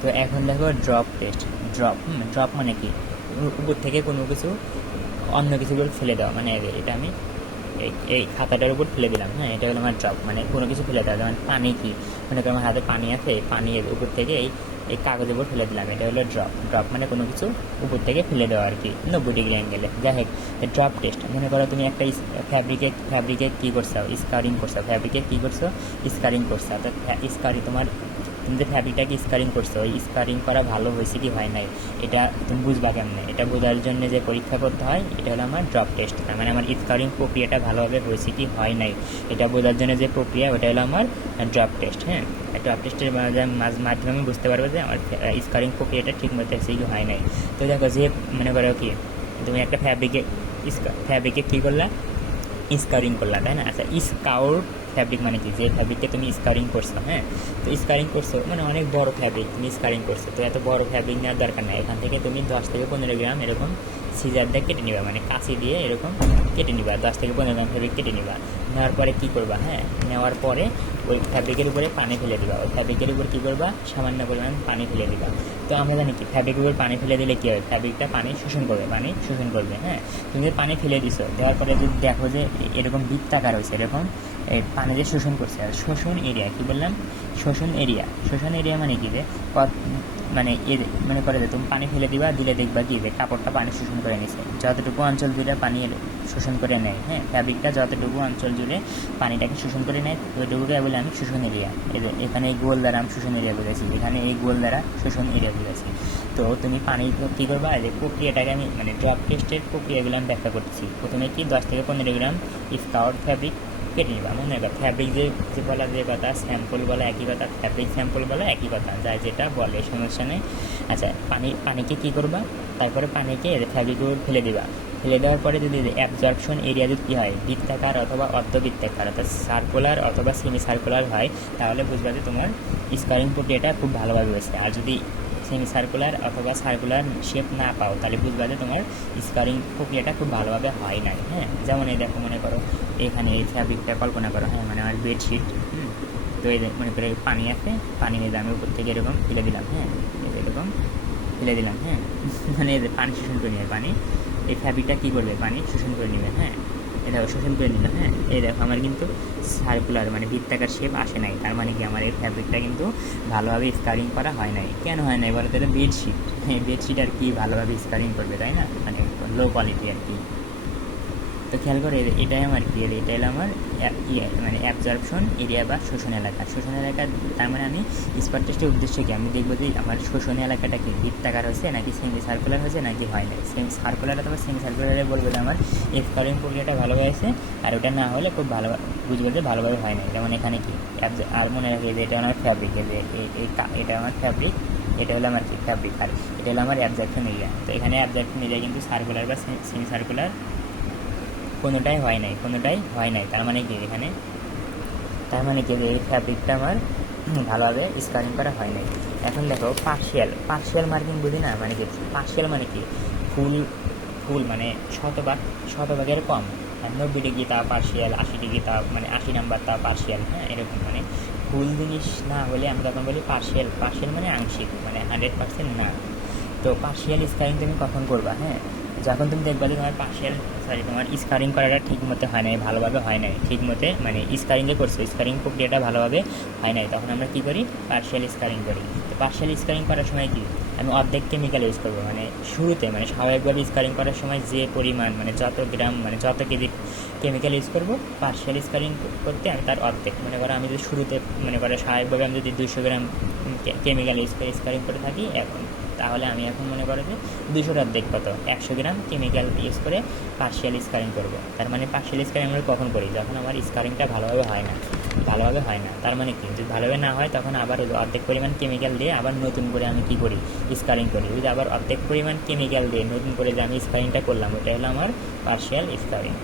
তো এখন দেখো ড্রপ টেস্ট। ড্রপ মানে কি, উপর থেকে কোনো কিছু অন্য কিছুর উপর ফেলে দেওয়া, মানে এটা আমি এই খাতাটার উপর ফেলে দিলাম। হ্যাঁ, এটা হলো আমার ড্রপ, মানে কোনো কিছু ফেলে দেওয়া। যেমন পানি, কি মানে আমার হাতে পানি আছে, পানি উপর থেকে এই কাগজের উপর ফেলে দিলাম, এটা হলো ড্রপ। ড্রপ মানে কোনো কিছু উপর থেকে ফেলে দেওয়া আর কি, 90 ডিগ্রি অ্যাঙ্গেলে। যাই হোক, ড্রপ টেস্ট মনে করো তুমি একটা ফ্যাব্রিকে কী করছো, স্কারিং করছো, ফ্যাব্রিকে কী করছো, স্কারিং করছো। তো তুমি যে ফ্যাব্রিকটাকে স্কারিং করছো, ওই স্কারিং করা ভালো হয়েছে কি হয় নাই, এটা তুমি বুঝবা কেমনে? এটা বোঝার জন্য যে পরীক্ষা করতে হয়, এটা হলো আমার ড্রপ টেস্ট। তার মানে আমার স্কারিং প্রক্রিয়াটা ভালোভাবে হয়েছে কি হয় নাই, এটা বোঝার জন্য যে প্রক্রিয়া, ওটা হলো আমার ড্রপ টেস্ট। হ্যাঁ, ড্রপ টেস্টের মাধ্যমে আমি বুঝতে পারবো যে আমার স্কারিং প্রক্রিয়াটা ঠিক মতো হয়েছে কি হয় নাই। তো দেখো, যে মনে করো কি তুমি একটা ফ্যাব্রিকে কী করলা, স্কারিং করলা, তাই না? আচ্ছা, স্কাউট ফ্যাব্রিক মানে কি, যে ফ্যাব্রিককে তুমি স্কারিং করছো। হ্যাঁ, তো স্কারিং করছো মানে অনেক বড় ফ্যাব্রিক তুমি স্কারিং করছো, তো এত বড় ফ্যাব্রিক নেওয়ার দরকার নেই। এখান থেকে তুমি 10 থেকে 15 গ্রাম এরকম সিজার দিয়ে কেটে নিবা, মানে কাঁচি দিয়ে এরকম কেটে নিবা, 10 থেকে 15 গ্রাম ফ্যাব্রিক কেটে নিবা। নেওয়ার পরে কী করবা, হ্যাঁ, নেওয়ার পরে ওই ফ্যাব্রিকের উপরে পানি ফেলে দিবা। ওই ফ্যাব্রিকের উপর কী করবা, সামান্য পরিমাণ পানি ফেলে দিবা। তো আমরা জানি কি, ফ্যাব্রিকের উপর পানি ফেলে দিলে কী হয়, ফ্যাব্রিকটা পানি শোষণ করবে। হ্যাঁ, তুমি যে পানি ফেলে দিছো, দেওয়ার পরে যদি দেখো যে এরকম বৃত্তাকার হয়েছে, এরকম এই পানি যে শোষণ করছে। আর শোষণ এরিয়া কী বললাম, শোষণ এরিয়া মানে কি, যে মানে মনে করে যে তুমি পানি ফেলে দিলে দেখবা কি, যে কাপড়টা পানি শোষণ করে নিছে, যতটুকু অঞ্চল জুড়ে পানি শোষণ করে নেয়। হ্যাঁ, ফ্যাব্রিকটা যতটুকু অঞ্চল জুড়ে পানিটাকে শোষণ করে নেয়, ওইটুকুকে বলে আমি শোষণ এরিয়া। এখানে এই গোল দ্বারা আমি শোষণ এরিয়া বুঝেছি, এখানে এই গোল দ্বারা শোষণ এরিয়া বুঝেছি। তো তুমি পানি কী করবা, যে প্রক্রিয়াটাকে আমি মানে ড্রপ টেস্টের প্রক্রিয়াগুলো আমি ব্যাখ্যা করতেছি। প্রথমে কি 10 থেকে 15 গ্রাম স্কাউট ফ্যাব্রিক কেটে নিবা। মনে রাখবা, ফ্যাব্রিক যে বলা যে কথা, স্যাম্পল বলা একই কথা, ফ্যাব্রিক স্যাম্পল বলা একই কথা, যা যেটা বলে সমস্যা নেই। আচ্ছা, পানিকে কী করবা, তারপরে পানিকে ফ্যাব্রিকের উপর ফেলে দিবা। ফেলে দেওয়ার পরে যদি অ্যাবজর্পশন এরিয়া যদি কী হয়, বৃত্তাকার অথবা অর্ধবৃত্তাকার, অর্থাৎ সার্কুলার অথবা সেমি সার্কুলার হয়, তাহলে বুঝবা যে তোমার স্কারিং প্রক্রিয়াটা খুব ভালোভাবে হয়েছে। আর যদি সেমি সার্কুলার অথবা সার্কুলার শেপ না পাও, তাহলে বুঝবা যে তোমার স্কারিং প্রক্রিয়াটা খুব ভালোভাবে হয় নাই। হ্যাঁ, যেমন এই দেখো, মনে করো এখানে এই ফ্যাব্রিকটা কল্পনা করো, হ্যাঁ, মানে আমার বেডশিট। তো এই মনে করে পানি আছে, পানি নিয়ে আমি উপর থেকে এরকম ফেলে দিলাম। হ্যাঁ, এরকম ফেলে দিলাম। হ্যাঁ, মানে এই যে পানি শোষণ করে নেবে, পানি এই ফ্যাব্রিকটা কী করবে, পানি শোষণ করে নেবে। হ্যাঁ, এটা শোষণ করে নিলাম। হ্যাঁ, এই দেখো আমার কিন্তু সার্কুলার মানে বৃত্তাকার শেপ আসে নাই, তার মানে কি আমার এই ফ্যাব্রিকটা কিন্তু ভালোভাবে স্কারিং করা হয় নাই। কেন হয় নাই বলো তো, এটা বেডশিট। হ্যাঁ, বেডশিট আর কি ভালোভাবে স্কারিং করবে, তাই না? মানে লো কোয়ালিটি আর কি। তো খেয়াল করে, এটাই আমার কি, এটা হলো আমার মানে অ্যাবজর্পশন এরিয়া বা শোষণ এলাকা। তার মানে আমি স্পট টেস্টের উদ্দেশ্য কি, আমি দেখবো যে আমার শোষণ এলাকাটা কি বৃত্তাকার হয়েছে নাকি সেমি সার্কুলার হয়েছে নাকি হয় নাই। সেমি সার্কুলার অথবা সেমি সার্কুলারে বলবো যে আমার স্কারিং প্রক্রিয়াটা ভালো হয়েছে, আর ওটা না হলে খুব ভালো বুঝবো যে ভালোভাবে হয় নাই। যেমন এখানে কি, আর মনে রাখি যে এটা আমার ফ্যাব্রিক, যে এটা আমার ফ্যাব্রিক, এটা হলো আমার কি ফ্যাব্রিক, আর এটা হলো আমার অ্যাবজর্পশন এরিয়া। তো এখানে অ্যাবজর্পশন এরিয়া কিন্তু সার্কুলার বা সেমি সার্কুলার কোনোটাই হয় নাই। তার মানে কি, এখানে তার মানে কি, এই ফ্যাব্রিকটা আমার ভালোভাবে স্কারিং করা হয় নাই। এখন দেখো, পার্শিয়াল মার্কিং বুঝি না, মানে কি পার্শিয়াল মানে কি, ফুল মানে শতভাগের কম, 90 ডিগ্রি তা পার্শিয়াল, 80 ডিগ্রি তা মানে 80 নাম্বার তা পার্শিয়াল। হ্যাঁ, এরকম মানে ফুল জিনিস না হলে আমরা তখন বলি পার্শিয়াল মানে আংশিক, মানে 100% না। তো পার্শিয়াল স্কারিং তুমি কখন করবা? হ্যাঁ, যখন তুমি দেখবা যে তোমার স্কারিং করাটা ঠিক মতো হয় নাই, ভালোভাবে হয় নাই, ঠিক মতে মানে স্কারিংয়ে করছো, স্কারিং প্রক্রিয়াটা ভালোভাবে হয় নাই, তখন আমরা কী করি, পার্শিয়াল স্কারিং করি। তো পার্শিয়াল স্কারিং করার সময় কি, আমি অর্ধেক কেমিক্যাল ইউজ করবো। মানে শুরুতে মানে স্বাভাবিকভাবে স্কারিং করার সময় যে পরিমাণ মানে যত গ্রাম মানে যত কেজি কেমিক্যাল ইউজ করবো, পার্শিয়াল স্কারিং করতে আমি তার অর্ধেক, মনে করো আমি যদি শুরুতে মনে করো স্বাভাবিকভাবে আমি যদি 200 গ্রাম কেমিক্যাল ইউজ করে স্কারিং করে থাকি এখন, তাহলে আমি এখন মনে করো যে 200 অর্ধেক কত 100 গ্রাম কেমিক্যাল ইউজ করে পার্শিয়াল স্কারিং করবো। তার মানে পার্শিয়াল স্কারিং আমরা কখন করি, যখন আমার স্কারিংটা ভালোভাবে হয় না। তার মানে কি, যদি ভালোভাবে না হয় তখন আবার অর্ধেক পরিমাণ কেমিক্যাল দিয়ে আবার নতুন করে আমি কী করি, স্কারিং করি। যদি আবার অর্ধেক পরিমাণ কেমিক্যাল দিয়ে নতুন করে যে আমি স্কারিংটা করলাম, ওটা হলো আমার পার্শিয়াল স্কারিং।